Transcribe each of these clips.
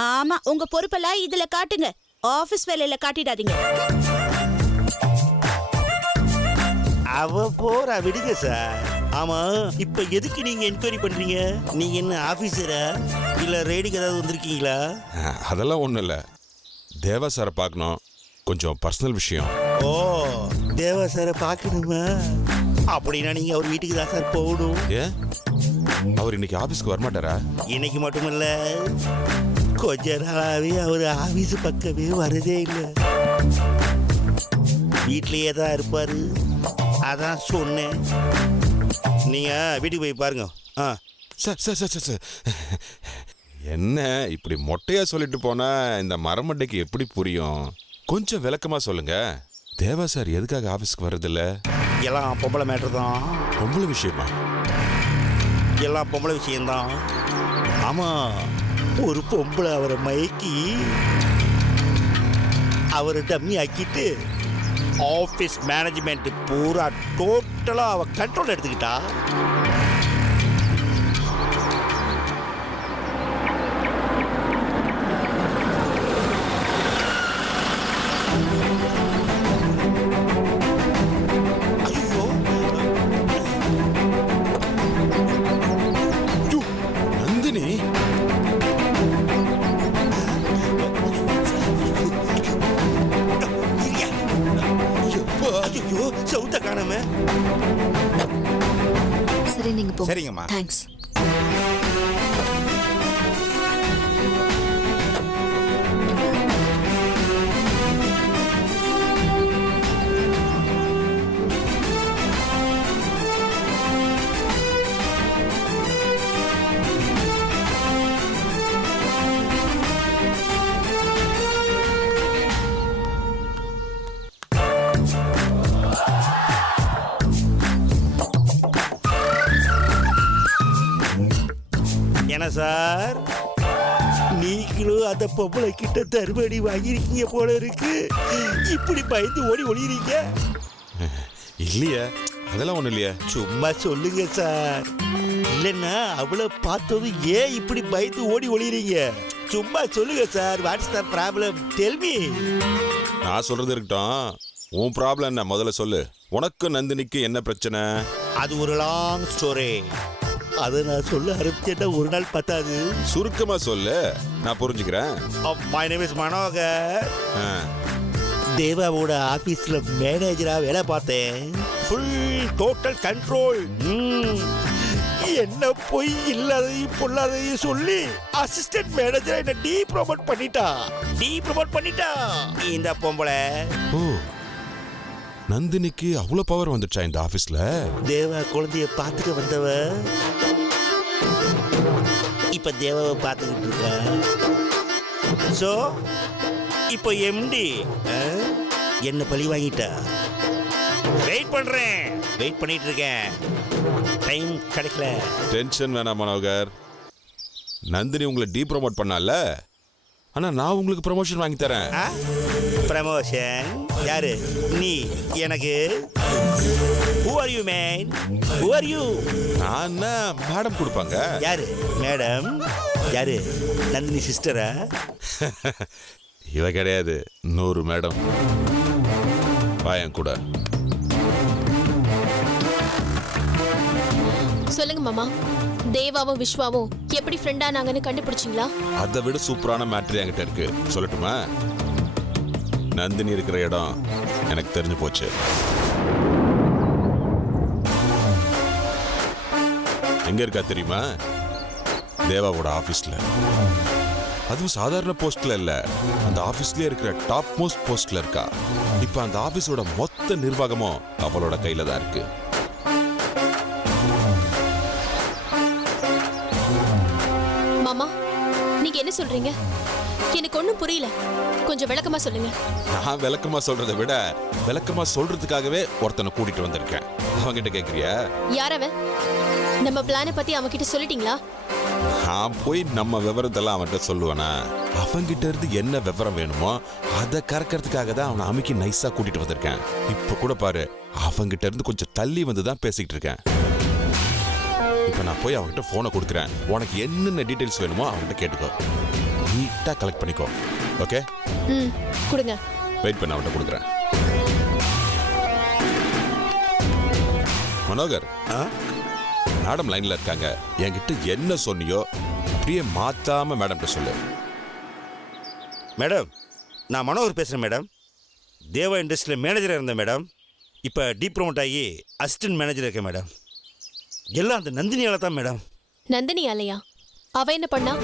ஆமா, உங்க பொறுப்பெல்லாம் இதுல காட்டுங்க, ஆபீஸ் வேலையில காட்டிடாதீங்க. அவ போறா, விடுங்க சார். ஆமா, இப்ப எதுக்கு நீங்க என்கொயரி பண்றீங்க? நீங்க என்ன ஆபீசரா இல்ல ரேடிக்கு ஏதாவது வந்திருக்கீங்களா? அதெல்லாம் ஒண்ணும் இல்ல, தேவா சாரை பார்க்கணும், கொஞ்சம் பர்சனல் விஷயம். ஓ, தேவா சாரை பார்க்கணுமா? அப்படின்னா நீங்க அவர் வீட்டுக்கு தான் சார் போகணும். ஏன் அவர் இன்னைக்கு ஆபீஸ்க்கு வரமாட்டாரா? இன்னைக்கு மட்டுமில்ல, கொஞ்ச நாளாவே அவர் ஆபீஸ் பக்கமே வரதே இல்லை, வீட்லயே தான் இருப்பாரு. அதான் சொன்னேன், நீங்க வீட்டுக்கு போய் பாருங்க. Sir sir sir sir sir, என்ன இப்படி மொட்டையா சொல்லிட்டு போனா இந்த மரமண்டைக்கு எப்படி புரியும்? கொஞ்சம் விளக்கமா சொல்லுங்க. தேவா சார் எதுக்காக ஆபீஸ்க்கு வர்றதில்ல? எல்லாம் பொம்பளை மேட்டர் தான். பொம்பளை விஷயமா? எல்லாம் பொம்பளை விஷயம்தான். ஆமா, ஒரு பொம்பளை அவரை மயக்கி அவரை டம்மி ஆக்கிட்டு ஆஃபீஸ் மேனேஜ்மெண்ட் பூரா டோட்டலாக அவ கண்ட்ரோல் எடுத்துக்கிட்டா. ஐயோ, நந்தினி ஐயோ, சவுத்த காணாம. சரி, நீங்க போங்க. சரிங்கம்மா. தேங்க்ஸ். என்ன சார், நீங்களும் அந்த பொம்பளை கிட்ட தருமடி வாங்கியிருக்கீங்க போல இருக்கு. இப்படி பயந்து ஓடி ஒளியறீங்க. இல்லையே, அதெல்லாம் ஒண்ணும் இல்லையே. சும்மா சொல்லுங்க சார், இல்லைன்னா அவளை பார்த்தது ஏன் இப்படி பயந்து ஓடி ஒளியறீங்க? சும்மா சொல்லுங்க sir. What's the problem? Tell me. நான் சொல்றது இருக்கட்டும், உன் ப்ராப்ளம் என்ன முதல்ல சொல்லு. உனக்கு நந்தினிக்கு என்ன பிரச்சனை? அது ஒரு லாங் ஸ்டோரி. அதை நான் சொல்ல ஆரம்பிச்சேன்னா ஒரு நாள் பத்தாது. சுருக்கமா சொல்லு, நான் புரிஞ்சுக்கிறேன். My name is Manohar. ஆ, தேவாவோட ஆபீஸ்ல மேனேஜரா வேலை பார்த்தேன். Full total control. என்ன பொய் இல்லாதையும் பொல்லாதையும் சொல்லி அசிஸ்டன்ட் மேனேஜரா என்ன டீப்ரமோட் பண்ணிட்டா இந்த பொம்பளை. ஓ, நந்தினிக்கு அவ்வளவு பவர் வந்துச்சா இந்த ஆபீஸ்ல? தேவா குழந்தைய பார்த்துக்க வந்தவ இப்ப தேவாவை பார்த்துக்கிட்டு இருக்கா. சோ இப்போ எம்டி என்ன பழி வாங்கிட்டா. வெயிட் பண்ணிட்டு இருக்கேன். டைம் கிடைக்கல. டென்ஷன் வேணாம் மனோகர். நந்தினி உங்களை டீப்ரமோட் பண்ணால, ஆனா நான் உங்களுக்கு ப்ரமோஷன் வாங்கி தரேன். ப்ரமோஷன்? யாரு நீ எனக்கு? Who are you man? Who are you? நான் மேடம் கொடுப்பாங்க. யாரு மேடம்? யாரு? நந்தினி சிஸ்டரா? இவ கிடையாது, 100 மேடம். வாயன் கூட. சொல்லுங்க மாமா, தேவாவும் விஸ்வாவும் எப்படி ஃப்ரெண்டா நாங்கன்னு கண்டுபிடிச்சிங்களா? அதை விட சூப்பரான மேட்ரு என்கிட்ட இருக்கு, சொல்லட்டுமா? நந்தினி இருக்கிற இடம் எனக்கு தெரிஞ்சு போச்சு. எங்க இருக்கா தெரியுமா? தேவாவோட ஆபீஸ்ல. அதுவும் சாதாரண போஸ்ட்ல இல்ல, அந்த ஆபீஸ்லயே இருக்கிற டாப் மோஸ்ட் போஸ்ட்ல இருக்கா. இப்ப அந்த ஆபீஸோட மொத்த நிர்வாகமும் அவளோட கையில தான் இருக்கு. மாமா, நீங்க என்ன சொல்றீங்க? எனக்கு ஒண்ணும் புரியல, கொஞ்சம் விளக்கமா சொல்லுங்க. நான் விளக்கமா சொல்றதை விட விளக்கமா சொல்றதுக்காகவே ஒருத்தனை கூட்டிட்டு வந்திருக்கேன். அவங்கிட்ட கேக்குறியா? யார் அவன்? நம்ம பிளானை பத்தி அவன்கிட்ட சொல்லிட்டீங்களா? நான் போய் நம்ம விவரத்தெல்லாம் அவன்கிட்ட சொல்லுவேனா? அவங்கிட்ட இருந்து என்ன விவரம் வேணுமோ அதை கறக்கிறதுக்காக தான் அவனை அமுக்கி நைஸா கூட்டிட்டு வந்திருக்கேன். இப்ப கூட பாரு, அவங்கிட்ட இருந்து கொஞ்சம் தள்ளி வந்து தான் பேசிக்கிட்டு இருக்கேன். இப்ப நான் போய் அவன்கிட்ட போனை கொடுக்குறேன். உனக்கு என்னென்ன டீடைல்ஸ் வேணுமோ அவன்கிட்ட கேட்டுக்கோ. நீட்டாக கலெக்ட் பண்ணிக்கோ. ஓகே? ம் கொடுங்க. வெயிட் பண்ண அவன்கிட்ட கொடுக்குறேன். மனோகர், மேடம் லைன்ல இருக்காங்க. என்கிட்ட என்ன சொன்னியோ அப்படியே மாத்தாம மேடம்கிட்ட சொல்லு. மேடம், நான் மனோகர் பேசுகிறேன் மேடம். தேவா இண்டஸ்ட்ரியில் மேனேஜராக இருந்தேன் மேடம். இப்போ ப்ரொமோட் ஆகி அசிஸ்டன்ட் மேனேஜர் இருக்கேன் மேடம். எல்லாம் அந்த நந்தினியால தான் மேடம். நந்தினி அலையா? அவ என்ன பண்ணா?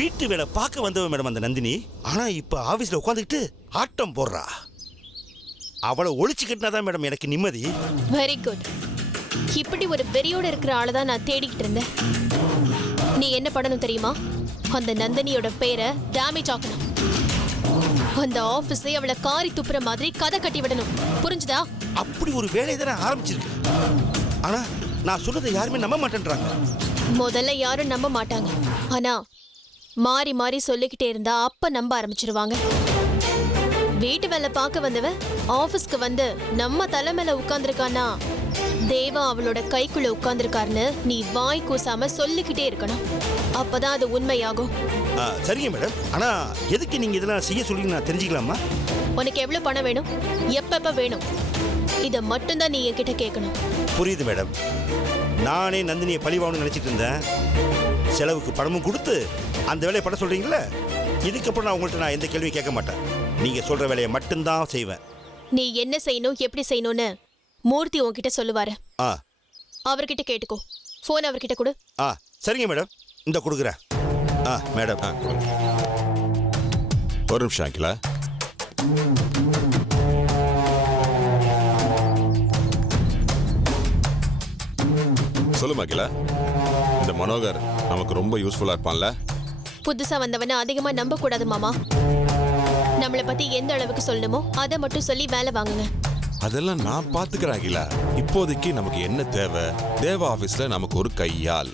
வீட்டு வேலை பார்க்க வந்தவன் மேடம் அந்த நந்தினி. ஆனால் இப்போ ஆஃபீஸில் உட்காந்துக்கிட்டு ஆட்டம் போடுறா. அவளை ஒழிச்சு கட்டினாதான் மேடம் எனக்கு நிம்மதி. Very good. இப்படி ஒரு வெறியோட இருக்கிற ஆளை தான் நான் தேடிக்கிட்டு இருந்தேன். நீ என்ன பண்ணணும் தெரியுமா? அந்த நந்தினியோட பேரை டேமேஜ் ஆக்கணும். அந்த ஆபீஸை அவளை காரி துப்புற மாதிரி கதை கட்டி விடணும். புரிஞ்சுதா? அப்படி ஒரு வேலையை தான் ஆரம்பிச்சிருக்கு. ஆனால் நான் சொல்றதை யாருமே நம்ப மாட்டேன்றாங்க. முதல்ல யாரும் நம்ப மாட்டாங்க. ஆனா மாறி மாறி சொல்லிக்கிட்டே இருந்தா அப்ப நம்ப ஆரம்பிச்சிருவாங்க. வீட்டு வேலை பார்க்க வந்தவன் ஆபீஸ்க்கு வந்து நம்ம தலைமையில உட்கார்ந்துருக்கானா தேவா அவளோட கைக்குள்ள உட்கார்ந்துருக்காருன்னு நீ வாய் கூசாம சொல்லிக்கிட்டே இருக்கணும். அப்பதான் அது உண்மையாகும். சரிங்க மேடம். ஆனா எதுக்கு நீங்க இதெல்லாம் செய்ய சொல்லி நான் தெரிஞ்சுக்கலாமா? உனக்கு எவ்வளவு பணம் வேணும், எப்பப்ப வேணும், இதை மட்டும்தான் நீ என்கிட்ட கேட்கணும். புரியுது மேடம். நானே நந்தினியை பழிவாங்கன்னு நினைச்சிட்டு இருந்தேன். செலவுக்கு பணமும் கொடுத்து அந்த வேலையை பண்ண சொல்றீங்களே, இதுக்கப்புறம் நான் உங்கள்கிட்ட எந்த கேள்வியும் கேட்க மாட்டேன். நீங்க சொல்ற வேலையை மட்டும்தான் செய்வேன். நீ என்ன செய்யணும், எப்படி செய்யணும்னு மூர்த்தி உன்கிட்ட சொல்லுவாரு. அவர்கிட்ட கேட்டுக்கோ. போன் அவர்கிட்ட கொடு. சரிங்க மேடம், இந்த கொடுக்குறேன். மேடம் ஒரு நிமிஷம் அகிலா. சொல்லுமா அகிலா, இந்த மனோகர் நமக்கு ரொம்ப யூஸ்ஃபுல்லா இருப்பான்ல? புதுசா வந்தவன அதிகமா நம்ப கூடாது மாமா. நம்மளை பத்தி எந்த அளவுக்கு சொல்லணுமோ அதை மட்டும் சொல்லி வேலை வாங்குங்க. அதெல்லாம் நான் பாத்துக்கிறேன் அகிலா. இப்போதைக்கு நமக்கு என்ன தேவை? தேவா ஆபீஸ்ல நமக்கு ஒரு கையால்,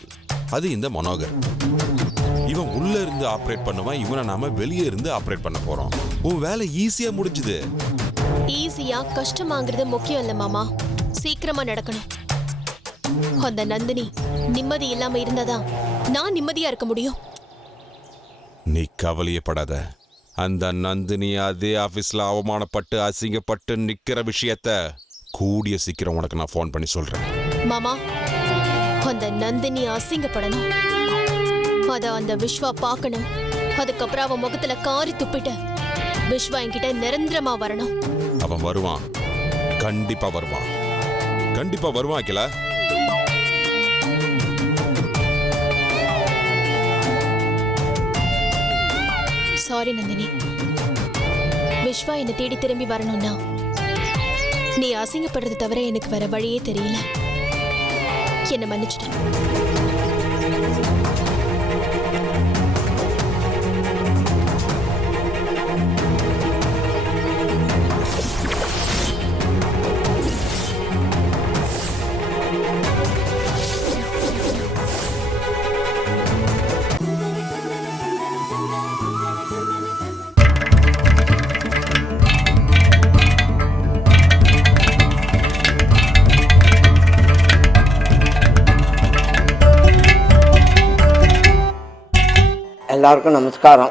அது இந்த மனோகர். இவன் உள்ள இருந்து ஆபரேட் பண்ணுவான், இவனை நாம வெளியே இருந்து ஆபரேட் பண்ண போறோம். உன் வேலை ஈஸியா முடிஞ்சுது. ஈஸியா கஷ்டமாங்கிறது முக்கியம் இல்ல மாமா, சீக்கிரமா நடக்கணும். அந்த நந்தினி நிம்மதி இல்லாம இருந்தாதான் நான் நிம்மதியா இருக்க முடியும். நீ கவலையப்படாத. அந்த நந்தினி அதே ஆபீஸ்ல அவமானப்பட்டு அசிங்கப்பட்டு நிக்கிற விஷயத்த கூடிய சீக்கிரம் உனக்கு நான் போன் பண்ணி சொல்றேன். மாமா, அந்த நந்தினி அசிங்கப்படணும். அத அந்த விஸ்வா பார்க்கணும். அதுக்கப்புறம் அவன் முகத்துல காரி துப்பிட்டு விஸ்வா என்கிட்ட நிரந்தரமா வரணும். அவன் வருவான், கண்டிப்பா வருவான், கண்டிப்பா வருவான் அகிலா. சாரி நந்தினி, விஸ்வா என்னை தேடி திரும்பி வரணும்னா நீ அசிங்கப்படுறது தவிர எனக்கு வேற வழியே தெரியல. என்ன மன்னிச்சிட்டு. எல்லாருக்கும் நமஸ்காரம்.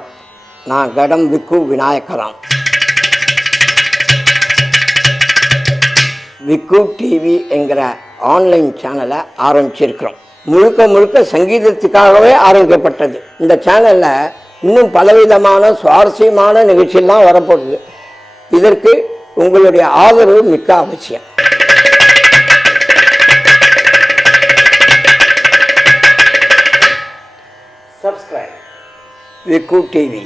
நான் கடம் விக்கு விநாயகராம். விக்கு டிவி என்கிற ஆன்லைன் சேனலை ஆரம்பிச்சிருக்கிறோம். முழுக்க முழுக்க சங்கீதத்துக்காகவே ஆரம்பிக்கப்பட்டது. இந்த சேனலில் இன்னும் பலவிதமான சுவாரஸ்யமான நிகழ்ச்சியெல்லாம் வரப்போகுது. இதற்கு உங்களுடைய ஆதரவு மிக்க அவசியம். சப்ஸ்கிரைப் விக்கு டிவி.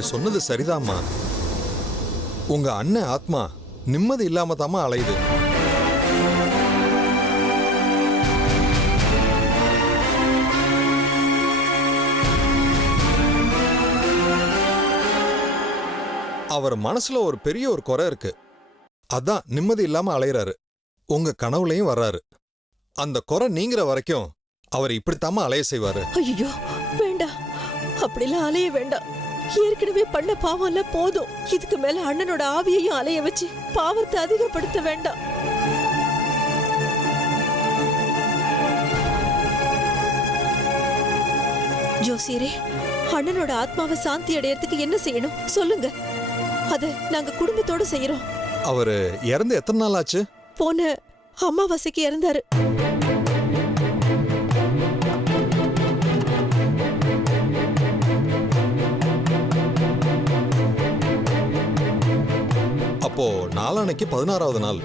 நீங்க சொன்னது சரிதாம்மா. உங்க அண்ணன் ஆத்மா நிம்மதி இல்லாம தாம்மா அலையுது. அவர் மனசுல ஒரு பெரிய ஒரு குறை இருக்கு. அதான் நிம்மதி இல்லாம அலையறாரு. உங்க கனவுலையும் வர்றாரு. அந்த குறை நீங்கிற வரைக்கும் அவர் இப்படித்தாம்மா அலைய செய்வாரு. ஐயோ வேண்டாம், அப்படிலாம் அலைய வேண்டாம். ஏற்கனவே பண்ண பாவம்ல போதும். இதுக்கு மேல அண்ணனோட ஆவியையும் அலைய வச்சு பாவத்தை அதிகப்படுத்த வேண்டாம். ஜோசியரே, அண்ணனோட ஆத்மாவை சாந்தி அடையறதுக்கு என்ன செய்யணும் சொல்லுங்க. அத நாங்க குடும்பத்தோட செய்யறோம். அவரு இறந்து எத்தனை நாள் ஆச்சு? போன அமாவாசைக்கு இறந்தாரு. அப்போ நாளானைக்கு 16வது நாள்.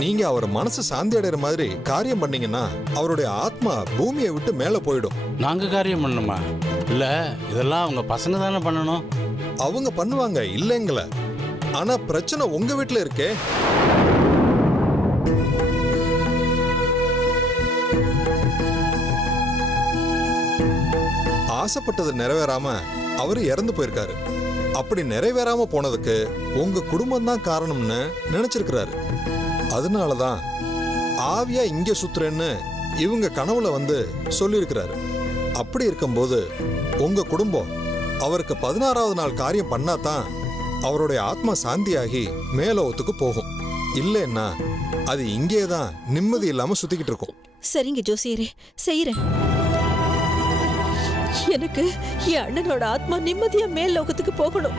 நீங்க அவர் மனசு சாந்தி அடைகிற மாதிரி காரியம் பண்ணீங்கன்னா அவருடைய ஆத்மா பூமியை விட்டு மேல போயிடும். நாங்க காரியம் பண்ணணுமா? இல்ல, இதெல்லாம் அவங்க பசங்க தானே பண்ணணும். அவங்க பண்ணுவாங்க இல்லைங்கள. ஆனா பிரச்சனை உங்க வீட்டுல இருக்கே. ஆசைப்பட்டது நிறைவேறாம அவரு இறந்து போயிருக்காரு. அப்படி நிறைவேறாம போனதுக்கு உங்க குடும்பம் தான் காரணம்னு நினைச்சிருக்கிறாரு. அதனாலதான் ஆவியா இங்க சுத்துறேன்னு இவங்க கனவுல வந்து சொல்லியிருக்கிறாரு. அப்படி இருக்கும்போது உங்க குடும்பம் அவருக்கு 16வது நாள் காரியம் பண்ணாதான் அவருடைய ஆத்மா சாந்தியாகி மேலோகத்துக்கு போகும். இல்லைன்னா அது இங்கேதான் நிம்மதி இல்லாம சுத்திக்கிட்டு இருக்கும். சரிங்க ஜோசியரே, செய்யறேன். எனக்கு என் அண்ணனோட ஆத்மா நிம்மதியா மேல் லோகத்துக்கு போகணும்.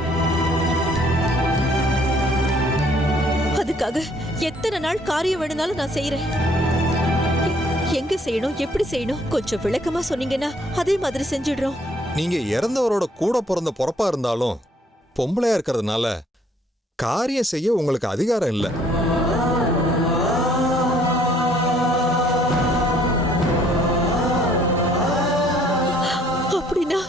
அதுக்காக எத்தனை நாள் காரியம் வேணும்னாலும் நான் செய்யறேன். எங்க செய்யணும், எப்படி செய்யணும் கொஞ்சம் விளக்கமா சொன்னீங்கன்னா அதே மாதிரி செஞ்சிடுறோம். நீங்க இறந்தவரோட கூட பிறந்த பொறப்பா இருந்தாலும் பொம்பளையா இருக்கிறதுனால காரியம் செய்ய உங்களுக்கு அதிகாரம் இல்லை. அப்படின்னா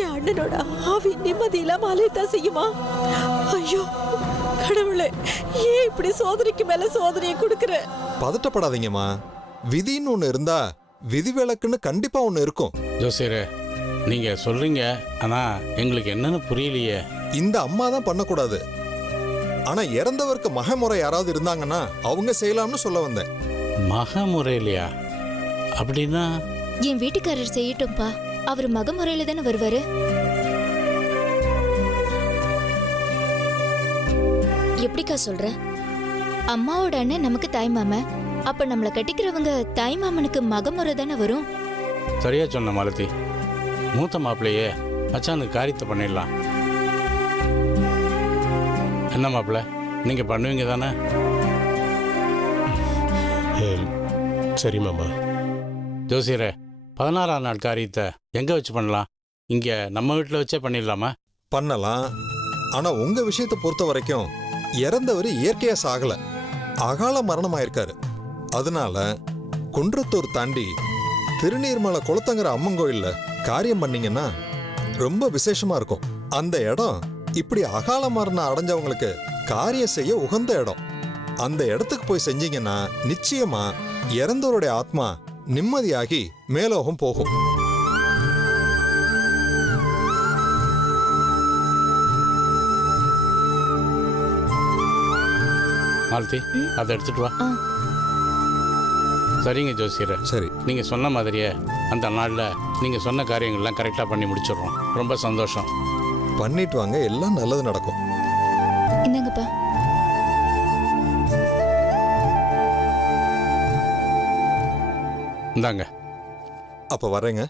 என் அண்ணனோட ஆவி நிம்மதி இல்லாம அலையத்தான் செய்யுமா? ஐயோ கடவுளே, ஏன் இப்படி சோதனைக்கு மேல சோதனையை கொடுக்கற? பதட்டப்படாதீங்கம்மா. விதின்னு ஒண்ணு இருந்தா விதிவிலக்குன்னு கண்டிப்பா ஒண்ணு இருக்கும். ஜோசியரே, நீங்க சொல்றீங்க, ஆனா எங்களுக்கு என்னன்னு புரியலையே. இந்த அம்மா தான் பண்ணக்கூடாது. ஆனா இறந்தவருக்கு மகமுறை யாராவது இருந்தாங்கன்னா அவங்க செய்யலாம்னு சொல்ல வந்தேன். மகமுறையிலையா? அப்படின்னா என் வீட்டுக்காரர் செய்யட்டும்பா. அவர் மகமுறையில தானே வருவாரு. எப்படிக்கா சொல்ற? அம்மாவோட அண்ணன் நமக்கு தாய்மாமன். அப்ப நம்மள கட்டிக்கிறவங்க தாய்மாமனுக்கு மகமுறை தானே வரும். சரியா சொன்ன மாலதி. மூத்த மாப்பிள்ளையே மச்சானுக்கு காரியத்தை பண்ணிடலாம். என்ன மாப்பிள்ள, நீங்க பண்ணுவீங்க தானே? சரி மாமா. ஜோசியரே, 16ஆம் நாள் காரியத்தை எங்க வச்சு பண்ணலாம்? இங்க நம்ம வீட்டில் வச்சே பண்ணிடலாமா? பண்ணலாம். ஆனா உங்க விஷயத்தை பொறுத்த வரைக்கும் இறந்தவர் இயற்கையா சாகல, அகால மரணம் ஆயிருக்காரு. அதனால குன்றத்தூர் தாண்டி திருநீர்மலை குளத்தங்கர அம்மன் கோயில்ல காரியம் பண்ணீங்கன்னா ரொம்ப விசேஷமா இருக்கும். அந்த இடம் இப்படி அகால மரணம் அடைஞ்சவங்களுக்கு காரியம் செய்ய உகந்த இடம். அந்த இடத்துக்கு போய் செஞ்சீங்கன்னா நிச்சயமா இறந்தவருடைய ஆத்மா நிம்மதியாகி மேலோகம் போகும். மாலதி, அதை எடுத்துட்டு வா. சரிங்க ஜோசியரே, சரி. நீங்க சொன்ன மாதிரியே அந்த நாள்ல நீங்க சொன்ன காரியங்கள்லாம் கரெக்டா பண்ணி முடிச்சிடுறோம். ரொம்ப சந்தோஷம். பண்ணிட்டு வாங்க, எல்லாம் நல்லது நடக்கும். இந்தாங்கப்பா. இந்தாங்க. அப்ப வரேங்க.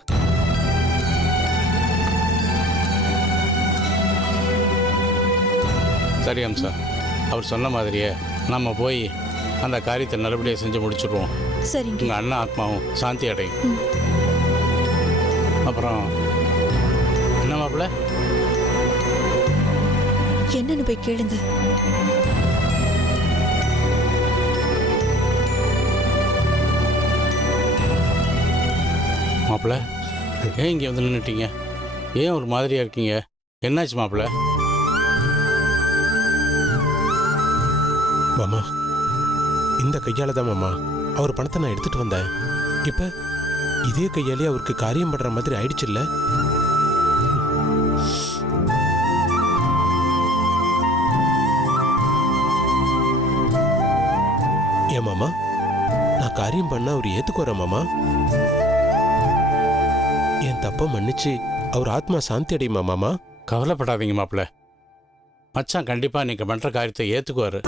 சரி அம்சா, அவர் சொன்ன மாதிரியே நம்ம போய் அந்த காரியத்தை நல்லபடியாக செஞ்சு முடிச்சிடுவோம். சரிங்க. உங்கள் அண்ணன் ஆத்மாவும் சாந்தி அடையும். அப்புறம் என்ன மாப்பிள்ள? என்னன்னு போய் கேளுங்க. மாப்பிள்ள, ஏன் இங்கே வந்து நின்றுட்டீங்க? ஏன் ஒரு மாதிரியா இருக்கீங்க? என்னாச்சு மாப்பிள்ள? மாமா, இந்த கையால தான் மாமா அவர் பணத்தை நான் எடுத்துட்டு வந்தேன். இப்ப இதே கையாலே அவருக்கு காரியம் பண்ற மாதிரி ஆயிடுச்சுல்ல? ஏன் மாமா, நான் காரியம் பண்ண அவர் ஏத்துக்குற மாமா? என் தப்ப மன்னிச்சு அவர் ஆத்மா சாந்தி அடையுமா மாமா? கவலைப்படாதீங்க மாப்பிள்ள. மச்சான் கண்டிப்பாக நீங்கள் பண்ணுற காரியத்தை ஏற்றுக்குவார்.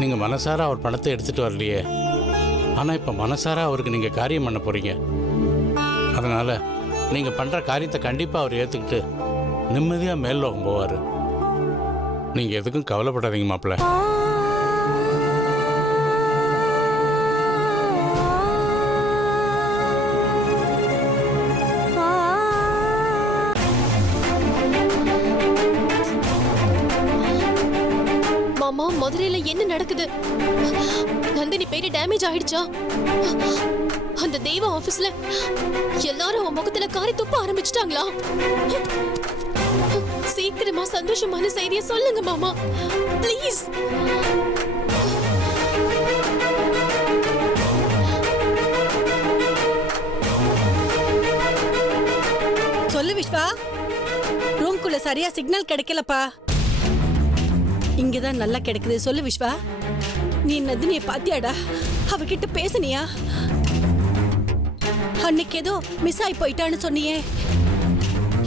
நீங்கள் மனசார அவர் பணத்தை எடுத்துகிட்டு வரலையே, ஆனால் இப்போ மனசார அவருக்கு நீங்கள் காரியம் பண்ண போகிறீங்க. அதனால் நீங்கள் பண்ணுற காரியத்தை கண்டிப்பாக அவர் ஏற்றுக்கிட்டு நிம்மதியாக மேல்லோகம் போவார். நீங்கள் எதுக்கும் கவலைப்படாதீங்க மாப்பிள்ள. மாமா, மதுரையில என்ன நடக்குது? நந்தினி பேரு டேமேஜ் ஆயிடுச்சா? அந்த தேவா ஆபீஸ்ல எல்லாரும் அவன் முகத்துல காரி துப்ப ஆரம்பிச்சிட்டாங்களா? சீக்கிரமா சந்தோஷமான செய்தியை சொல்லுங்க மாமா, ப்ளீஸ். சொல்லு விஸ்வா, ரூம்குள்ள சரியா சிக்னல் கிடைக்கலப்பா. இங்கதான் நல்லா கிடைக்குது. சொல்லு விஸ்வா, நீ நந்தினியை பாத்தியாடா? அவகிட்ட பேசுனியா? அன்னைக்கு ஏதோ மிஸ் ஆகி போயிட்டான்னு சொன்னியே,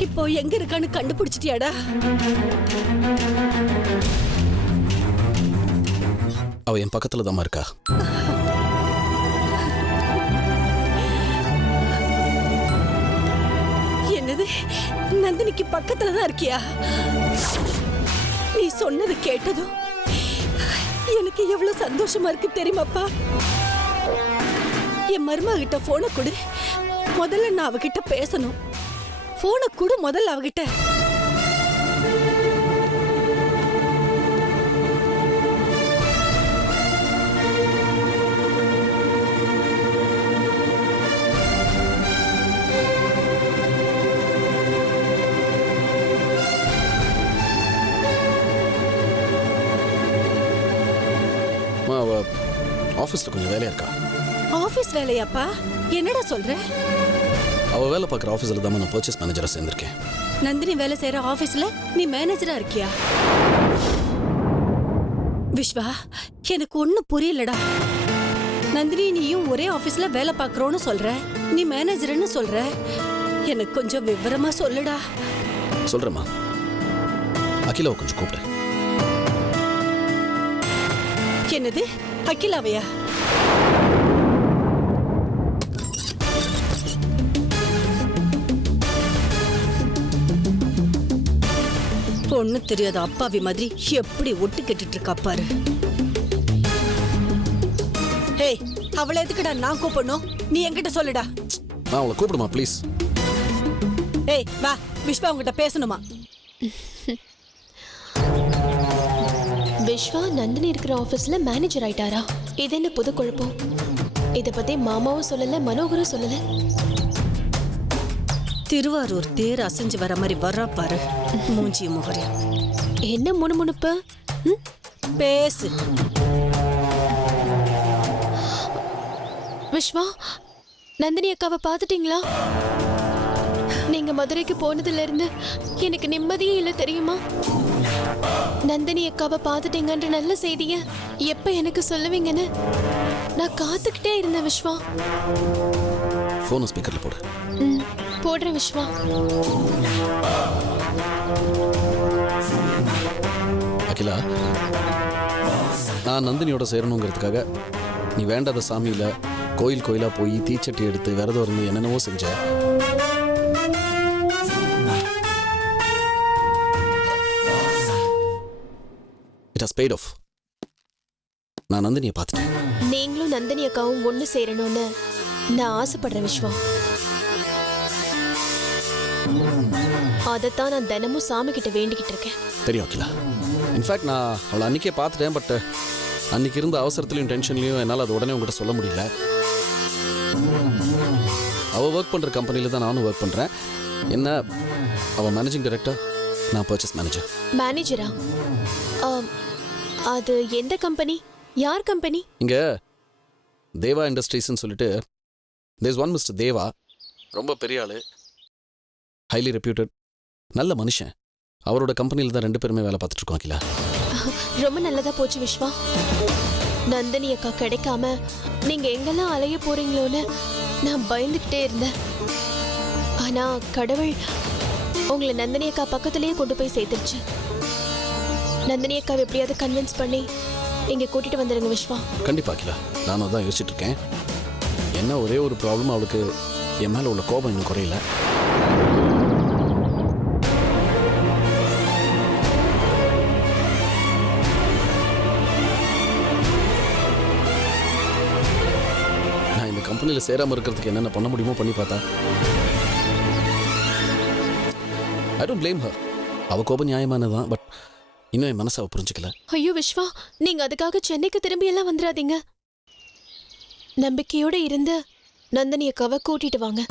இப்போ எங்க இருக்கான்னு கண்டுபிடிச்சிட்டியாடா? அவ என் பக்கத்துல தான் இருக்கா. என்னது, நந்தினிக்கு பக்கத்துல தான் இருக்கியா? நீ சொன்னது கேட்டதும் எனக்கு எவ்வளவு சந்தோஷமா இருக்கு தெரியுமாப்பா. என் மருமக கிட்ட போனை கொடு, முதல்ல நான் அவகிட்ட பேசணும். போனை கொடு முதல்ல அவகிட்ட. ஆஃபீஸில் கொஞ்சம் வேலையா இருக்கா. ஆபீஸ் வேலையாப்பா? என்னடா சொல்ற? அவ வேலை பார்க்குற ஆஃபீஸில் தான் நான் பர்ச்சேஸ் மேனேஜராக சேர்ந்திருக்கேன். நந்தினி வேலை செய்யற ஆபீஸ்ல நீ மேனேஜரா இருக்கியா? விஸ்வா, எனக்கு ஒண்ணும் புரியலடா. நந்தினி நீயும் ஒரே ஆபீஸ்ல வேலை பார்க்கறோன்னு சொல்ற, நீ மேனேஜர்னு சொல்ற. எனக்கு கொஞ்சம் விவரமா சொல்லுடா. சொல்றேம்மா, அகிலாவை கொஞ்சம் கூப்பிடு. என்னது, அகிலாவையா? ஒண்ணு தெரியாத அப்பாவி மாதிரி எப்படி ஒட்டு கட்டிட்டு இருக்கா பாரு. ஏய், அவளை எதுக்குடா நான் கூப்பிடணும்? நீ என்கிட்ட சொல்லுடா. நான் அவளை கூப்பிடுமா ப்ளீஸ்? ஏய் வா, விஸ்வா உங்ககிட்ட பேசணுமா? விஸ்வா நந்தினி இருக்கிற ஆபீஸ்ல மேனேஜர் ஆயிட்டாரா? இது என்ன புது குழப்பம்? இத பத்தி மாமாவும் சொல்லல, மனோகரும் சொல்லல. திருவாரூர் தேர் அசைஞ்சு வர மாதிரி வர்றா பாரு, மூஞ்சிய முகரியா. என்ன முணுமுணுப்பு? பேசு. விஸ்வா, நந்தினி அக்காவை பார்த்துட்டீங்களா? நீங்க மதுரைக்கு போனதுல இருந்து எனக்கு நிம்மதியே இல்லை தெரியுமா? நந்தினி அக்காவை பார்த்துட்டீங்கன்ற நல்ல செய்திய எப்ப எனக்கு சொல்லுவீங்கன்னு நான் காத்துக்கிட்டே இருந்தேன் விஸ்வா. ஃபோன் ஸ்பீக்கர்ல போடு. போடுறேன் விஸ்வா. அகிலா, நான் நந்தினியோட சேரணுங்கிறதுக்காக நீ வேண்டாத சாமியில கோயில் கோயிலா போய் தீச்சட்டி எடுத்து விரதம் இருந்து என்னென்னவோ செஞ்ச. It has paid off. நான் நந்தினியை பார்த்துட்டேன். நீங்களும் நந்தினி அக்காவும் ஒண்ணு சேரணும்னு நான் ஆசைப்படுறேன் விஸ்வா. அதைத்தான் நான் தினமும் சாமி கிட்ட வேண்டிக்கிட்டு இருக்கேன். தெரியும் அகிலா. இன்ஃபேக்ட் நான் அவளை அன்றைக்கே பார்த்துட்டேன். பட் அன்றைக்கி இருந்த அவசரத்துலையும் டென்ஷன்லையும் என்னால் அது உடனே உங்கள்கிட்ட சொல்ல முடியல. அவள் ஒர்க் பண்ணுற கம்பெனியில் தான் நானும் ஒர்க் பண்ணுறேன். என்ன அவன் மேனேஜிங் டைரக்டர், நான் பர்ச்சேஸ் மேனேஜர். மேனேஜரா? அது எந்த கம்பெனி? யார் கம்பெனி? இங்கே தேவா இண்டஸ்ட்ரீஸ்ன்னு சொல்லிட்டு தேர்ஸ் ஒன் மிஸ்டர் தேவா, ரொம்ப பெரிய ஆள், ஹைலி ரெப்யூட்டட், நல்ல மனுஷன். அவரோட கம்பெனியில் தான் 2 பேருமே வேலை பார்த்துட்டு இருக்கோம். அகிலா, ரொம்ப நல்லதா போச்சு விஸ்வா. நந்தினி அக்கா கிடைக்காம நீங்க எங்கெல்லாம் அலைய போறீங்களோன்னு நான் பயந்துகிட்டே இருந்தேன். ஆனா கடவுள் உங்களை நந்தினி அக்கா பக்கத்திலேயே கொண்டு போய் சேர்த்துருச்சு. நந்தினி அக்காவை எப்படியாவது கன்வின்ஸ் பண்ணி இங்க கூட்டிட்டு வந்துடுங்க விஸ்வா. கண்டிப்பா அகிலா, நானும் தான் யோசிச்சுட்டு இருக்கேன். என்ன ஒரே ஒரு ப்ராப்ளம், அவளுக்கு என் மேலே உள்ள கோபம் இன்னும் குறையல. நான் இந்த கம்பெனியில் சேராமல் இருக்கிறதுக்கு என்னென்ன பண்ண முடியுமோ பண்ணி பார்த்தா. I don't blame her. அவ கோபம் நியாயமானதான், பட் இன்னும் என் மனசை அவ புரிஞ்சுக்கல. ஐயோ விஸ்வா, நீங்க அதுக்காக சென்னைக்கு திரும்பி எல்லாம் வந்துடாதீங்க. நம்பிக்கையோட இருந்து நந்தினி அக்காவை கூட்டிட்டு வாங்க.